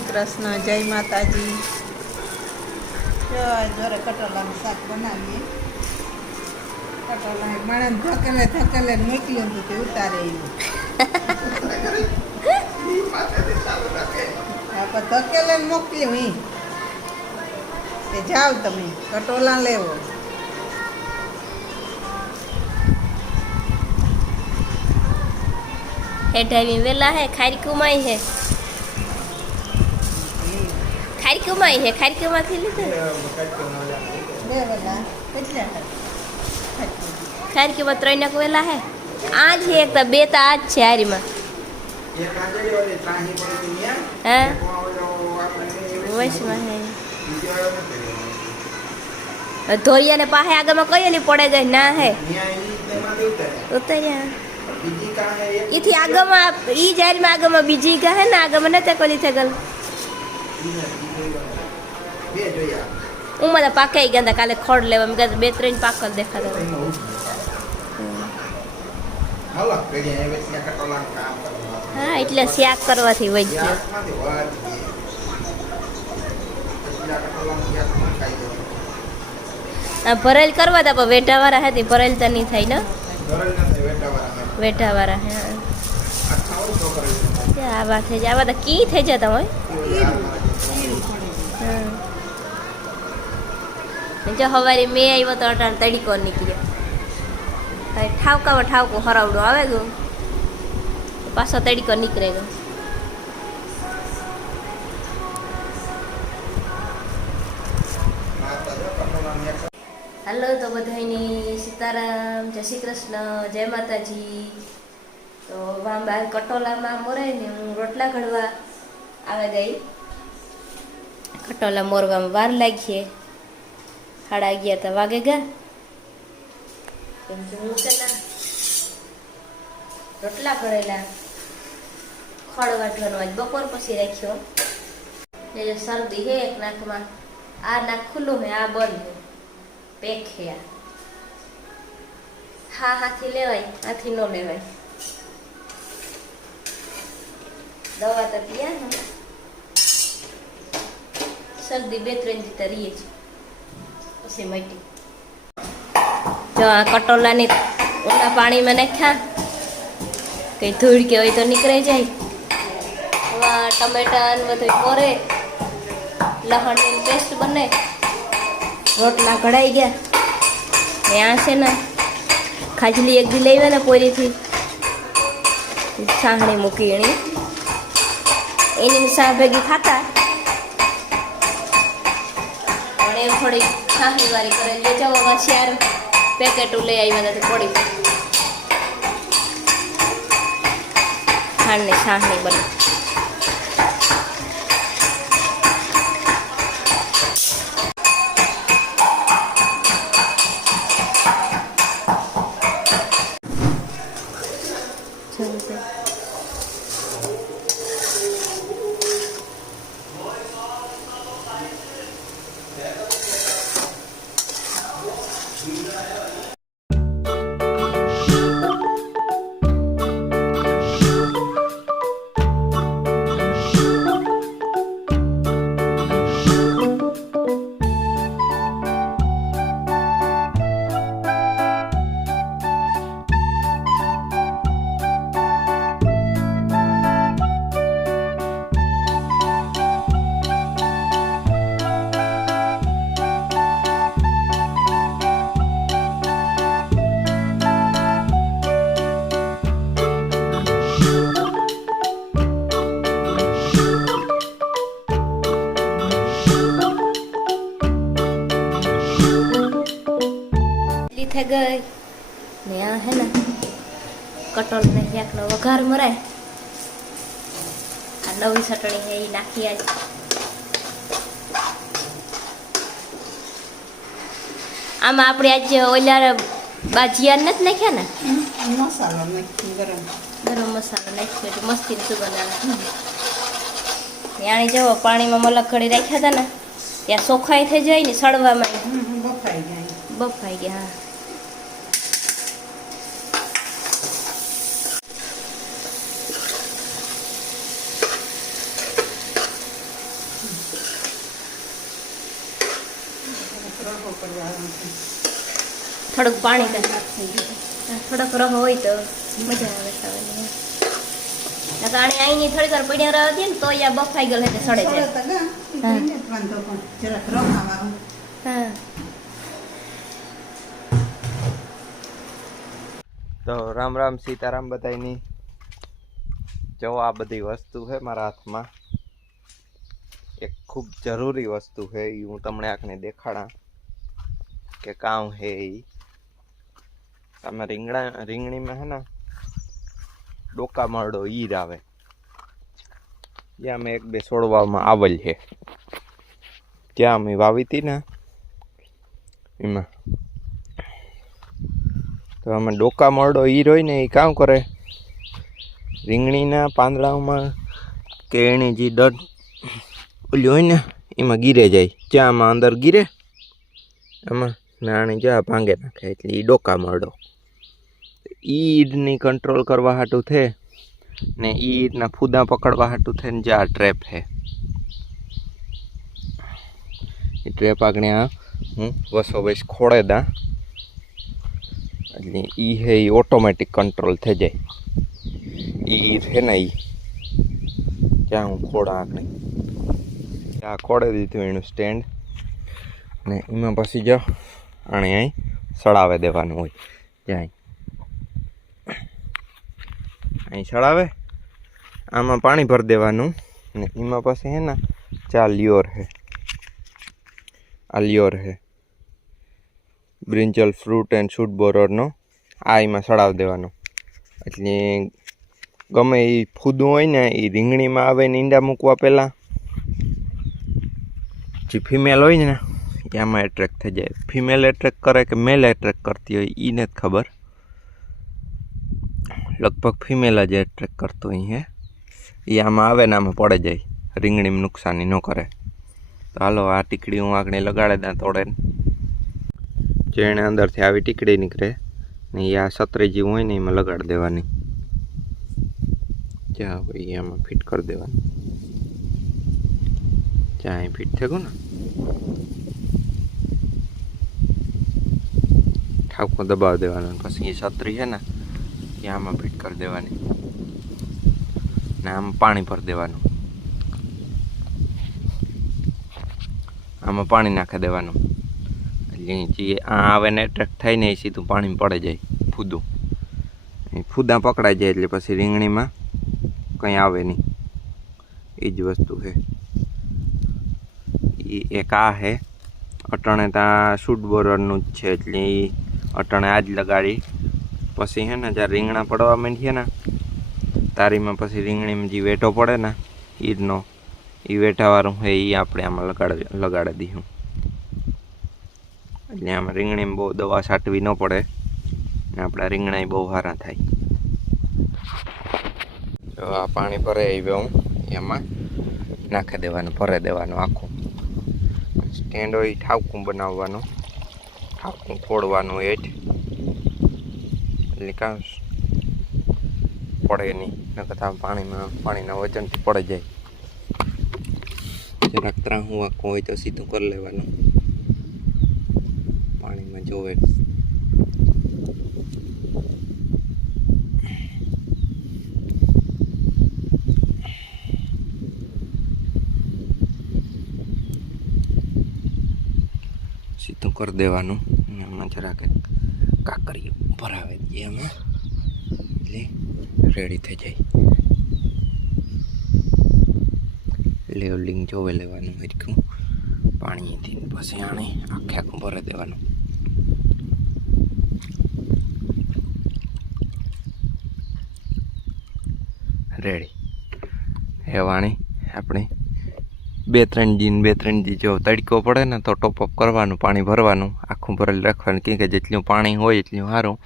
કૃષ્ણ જય માતાજી. જોરે કટોલાનું શાક બનાવીએ. કટોલા માણસ ધકેલે ધકેલે મોકલ્યું હતું તે ઉતારે પણ ધકેલે મોકલ્યું એ કે જાઓ તમે કટોલા લેવો. હેઠાવી વેલા હે ખારી કુમાઈ હે. ખારી કુમાઈ હે ખારી કુમાથી લીધું બે બધા કેટલા ખારી કુમા ત્રણ નક વેલા હે આ છે એક તો બે તો આ જ છે હારીમાં હા વશમાં હે ધોરિયાને પાસે આગળમાં કયેલી પડે ગઈ ના હે ઉતર્યા ઈથી આગળમાં ઈ જાહેરમાં આગળમાં બીજી ગા હે ને આગળમાં નથી કોલી થઈ ગયેલ હું મને પાકાઈ ગયા હતા કાલે ખોડ લેવા મેં કીધું બે ત્રણ પાકલ દેખાતા હા એટલે શાક કરવાથી વહી ગયો આ ભરેલ કરવા હતા પણ વેઢાવાળા હતી ભરેલ તો નહીં થાય ને વેઢાવાળા હા ત્યાં આવા થઈ જાય આવા તો કી થઈ જતા હોય હા જો સવારે મેં આવ્યો તો અટાણ તડીકો નીકળ્યો. હવે ઠાવકામાં ઠાવકો હરાવડો આવે ગયું. પાછો તડીકો નીકળે ગયો. હેલો તો બધાની સીતારામ, જય શ્રી કૃષ્ણ, જય માતાજી. તો વાં બાર કટોલામાં મોરે ને હું રોટલા ઘડવા આવે ગઈ. કટોલા મોરવામાં વાર લાગીએ. સાડા અગિયાર વાગે ગયા રોટલા કરેલા ખડ વાટવાનો આજ બપોર પછી રાખ્યો એ શરદી હે એક નાકમાં આ નાક ખુલ્લું હે આ બંધ પેક હે આ હા હાથી લેવાય હાથી ન લેવાય દવા તો પીયા શરદી બે ત્રણ દીતા રહીએ છે પછી મટી. જો આ કટોલાની ઊંડા પાણીમાં નાખ્યા, કઈ ધૂળ કે હોય તો નીકળી જાય. હવે ટમેટા ને બધું કોરે, લહણની પેસ્ટ બને. રોટલા કઢાઈ ગયા. ને આ છે ને ખાજલી એક દી લઈ ને પોરીથી. સાહણી મૂકી એની. એની શાહ ભેગી ખાતા. પણ એમ થોડી સાહણી વારી કરે હવે ચાર પેકેટો લઈ આવ્યા હતા પડી ખાંડની સાહણી બને. ને આ હે ને કટોલ ને વઘાર મરાય. આ નવી ચટણી એ નાખી આજ. આમાં આપણે આજે ઓલા બાજીયા નથી નાખ્યા ને? મસાલો નાખી ગરમ. ગરમ મસાલો નાખ્યો એટલે મસ્તી સુગંધ આવે યાણી જવો પાણીમાં મલક ઘડી રાખ્યા હતા ને ત્યાં સોખાઈ થઈ જાય ને સડવામાં બફાઈ જાય. બફાઈ ગયા હા રખો કરવા આવે છે. થોડુંક પાણી કર થોડોક રહો હોય તો મજા આવે ખાવાની. અહીંની થોડીક વાર પડ્યા ને તો બફાઈ ગયેલ એટલે સડે જાય. તો રામ રામ સીતારામ બધાયની. જો આ બધી વસ્તુ છે મારા હાથમાં. એક ખૂબ જરૂરી વસ્તુ છે એ હું તમને આખને દેખાડા. કે કામ હે એ તમે રીંગણા, રીંગણીમાં હે ને ડોકા મળડો ઈર આવે. એ અમે એક બે છોડવામાં આવેલ છે. ત્યાં અમે વાવી હતી ને એમાં. તો અમે ડોકા મળડો ઈર હોય ને એ કામ કરે? રીંગણીના પાંદડાઓમાં કે એની જે દડ ઓલી હોય ને, એમાં ગીરે જાય. જ્યાં આમાં અંદર ગીરે, આમાં નાણી જ્યાં ભાંગે નાખે, એટલે એ ડોકા મળડો ઈડની કંટ્રોલ કરવા હાટું થે ને ઈડના ફૂદા પકડવા હાટું થઈને જે આ ટ્રેપ છે. એ ટ્રેપ આગળ આ હું વસો વસ ખોળે દા. એટલે એ હે એ ઓટોમેટિક કંટ્રોલ થઈ જાય. એ છે ને એ ત્યાં હું ખોડા આગળ ત્યાં ખોડે દીધું એનું સ્ટેન્ડ ને એમાં પછી જો આણે અહીં સડાવે દેવાનું હોય. ત્યાં અહીં સડાવે આમાં પાણી ભરી દેવાનું. ને એમાં પાસે હે ને ચા લ્યોર હે. આ લ્યોર હે. બ્રિન્ચલ ફ્રૂટ એન્ડ શૂટ બોરરનો આ એમાં સડાવ દેવાનો. એટલે ગમે એ ફૂદું હોય ને એ રીંગણીમાં આવે ને ઈંડા મૂકવા પહેલાં. જે ફિમેલ હોય ને, એ આમાં એટ્રેક થઈ જાય. ફિમેલ એટ્રેક કરે કે મેલ એટ્રેક કરતી હોય એને જ ખબર. લગભગ ફિમેલ જ એટ્રેક કરતો અહીં એ આમાં આવે ને આમાં પડે જાય. રીંગણીમાં નુકસાની ન કરે. તો હાલો, આ ટીકડી હું આગળ લગાડે ત્યાં તોડે જેણે અંદરથી આવી ટીકડી નીકળે ને એ આ સત્રીજી હોય ને એમાં લગાડી દેવાની. જ્યાં એ આમાં ફિટ કરી દેવાની. જ્યાં અહીં ફિટ થઈ ગયું ને. ઠાકો દબાવી દેવાનો પછી એ સત્રી છે ને એ આમાં ફિટ કરી દેવાની. ને આમાં પાણી ભરી દેવાનું. આમાં પાણી નાખી દેવાનું. એટલે આ આવે ને એટ્રેક્ટ થાય ને એ સીધું પાણી પડે જાય, ફૂદું. એ ફૂદા પકડાઈ જાય એટલે પછી રીંગણીમાં કંઈ આવે નહીં. એ જ વસ્તુ છે. એ એક આ છે. અટાણે ત્યાં શૂટ બોરરનું જ છે એટલે એ અટાણે આ જ લગાડી પછી હે ને જ્યારે રીંગણા પડવા માંડીએ ને, તારીમાં પછી રીંગણીમાં જે વેઠો પડે ને ઈરનો એ વેઠાવાળું હોય એ આપણે આમાં લગાડી લગાડી દઈશું એટલે આમાં રીંગણીમાં બહુ દવા છાંટવી ન પડે, ને આપણા રીંગણા બહુ સારા થાય. જો આ પાણી ભરે આવ્યો હું, એમાં નાખી દેવાનું ભરે દેવાનું આખું. સ્ટેન્ડ હોય ઠાવકું બનાવવાનું, ઠાવકું ફોડવાનું હેઠ. એટલે પડે નહીં, નકર તો પાણીમાં, પાણીના વજનથી પડી જાય. જરાક ત્રાહું આખું હોય તો સીધું કરી લેવાનું. પાણીમાં જોવે સીધું કરી દેવાનું. આમાં જરાક કાકરીઓ ભરાવે દઈએ એમાં. એટલે રેડી થઈ જાય. લેવલિંગ જોવે લેવાનું હરખું. પાણીથી પછી આણે આખે આખું ભરાઈ દેવાનું. રેડી એ વાણી, આપણે બે ત્રણ જીન, બે ત્રણ જી જો તડકો પડે ને તો ટોપ અપ કરવાનું, પાણી ભરવાનું, આખું ભરેલું રાખવાનું. કેમ કે જેટલું પાણી હોય એટલું સારું.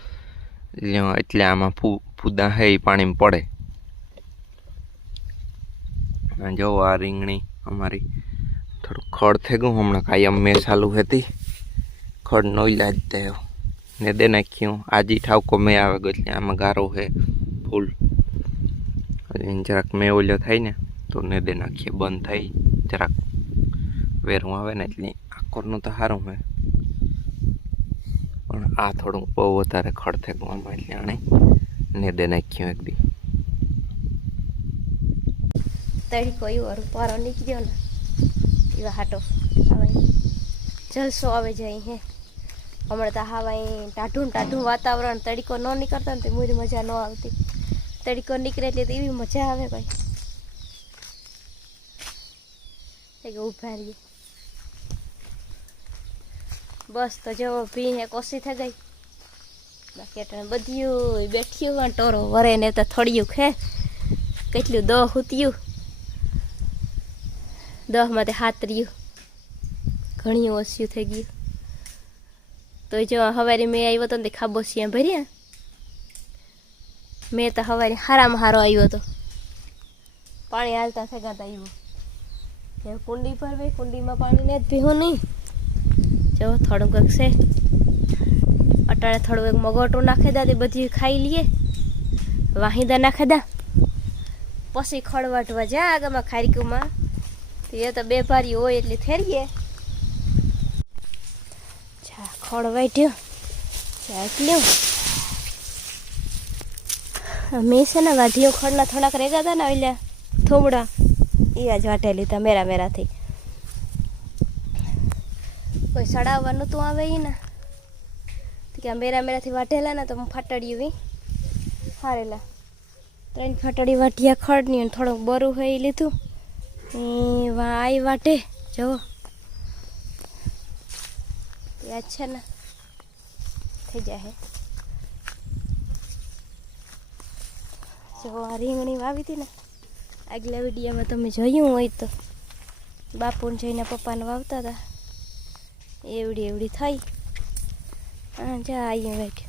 એટલે આમાં ફૂ, ફૂદા હે એ પાણીમાં પડે. જો આ રીંગણી અમારી થોડું ખડ થઈ ગયું હમણાં કાયમ મેં ચાલુ હતી. ખડ નો ઇલાજ થયો ને દે નાખ્યું. આજી ઠાવકો મેં આવે ગયો એટલે આમાં ગારો છે ફૂલ. જરાક મેં ઓલ્યો થાય ને, તો ને દે નાખીએ, બંધ થઈ જરાક વેરું આવે ને એટલે આકોરનું તો સારું હોય. પણ આ થોડું બહુ વધારે ખડથે થેગવામાં એટલે આણે નેદે નાખ્યું એક દી. તડકો એવો રૂપારો નીકળ્યો ને, એવા હાટો હવે જલસો આવે જાય હે. હમણાં તો હા ભાઈ ટાઢું ટાઢું વાતાવરણ, તડકો ન નીકળતો ને તે મુરી મજા ન આવતી. તડકો નીકળે એટલે તો એવી મજા આવે ભાઈ. એક ઊભા રહીએ બસ તો જો ભી હે કોસી થઈ ગઈ. બાકી એટલે બધું બેઠ્યું હોય ટોરો વરે ને તો થોડ્યું ખે. કેટલું દહ ઉત્યું દહમાં તે હાતર્યું ઘણી ઓછું થઈ ગયું. તો જો હવારે મેં આવ્યો હતો ને તે ખાબોચિયા ભર્યા. મેં તો હવારે હારામાં હારો આવ્યો હતો પાણી હાલતા થગાતા આવ્યું. કુંડી ભરવી કુંડીમાં પાણી ને જ પીવું નહીં. જો, થોડુંક એક છે. અટાણે થોડું એક મગોટું નાખી દા, તે બધી ખાઈ લઈએ. વાહિદા નાખી દા. પછી ખડવાટવા જા આગળમાં ખારીકુમાં એ તો બે ભારી હોય એટલે ફેરીએ જા ચા જા મેં છે ને વાઢીઓ ખડના થોડાક રેગા હતા ને એટલે થોબડા. એ જ વાટે લીધા મેરા મેરાથી. કોઈ સડાવવાનું તું આવે ને. કે મેરા મેરાથી વાટેલા ને તો હું ફાટડ્યું હારેલા ત્રણ ફાટડી વાટિયા ખડની અને થોડુંક બરું હોય એ લીધું. એ વાય વાટે. જવો યાદ છે ને? થઈ જાય જો આ રીંગણી વાવી હતી ને. આગલા વિડીયોમાં તમે જોયું હોય તો બાપુને જઈને પપ્પાને વાવતા હતા. એવડી એવડી થઈ. હા, જા અહીંયા બેઠ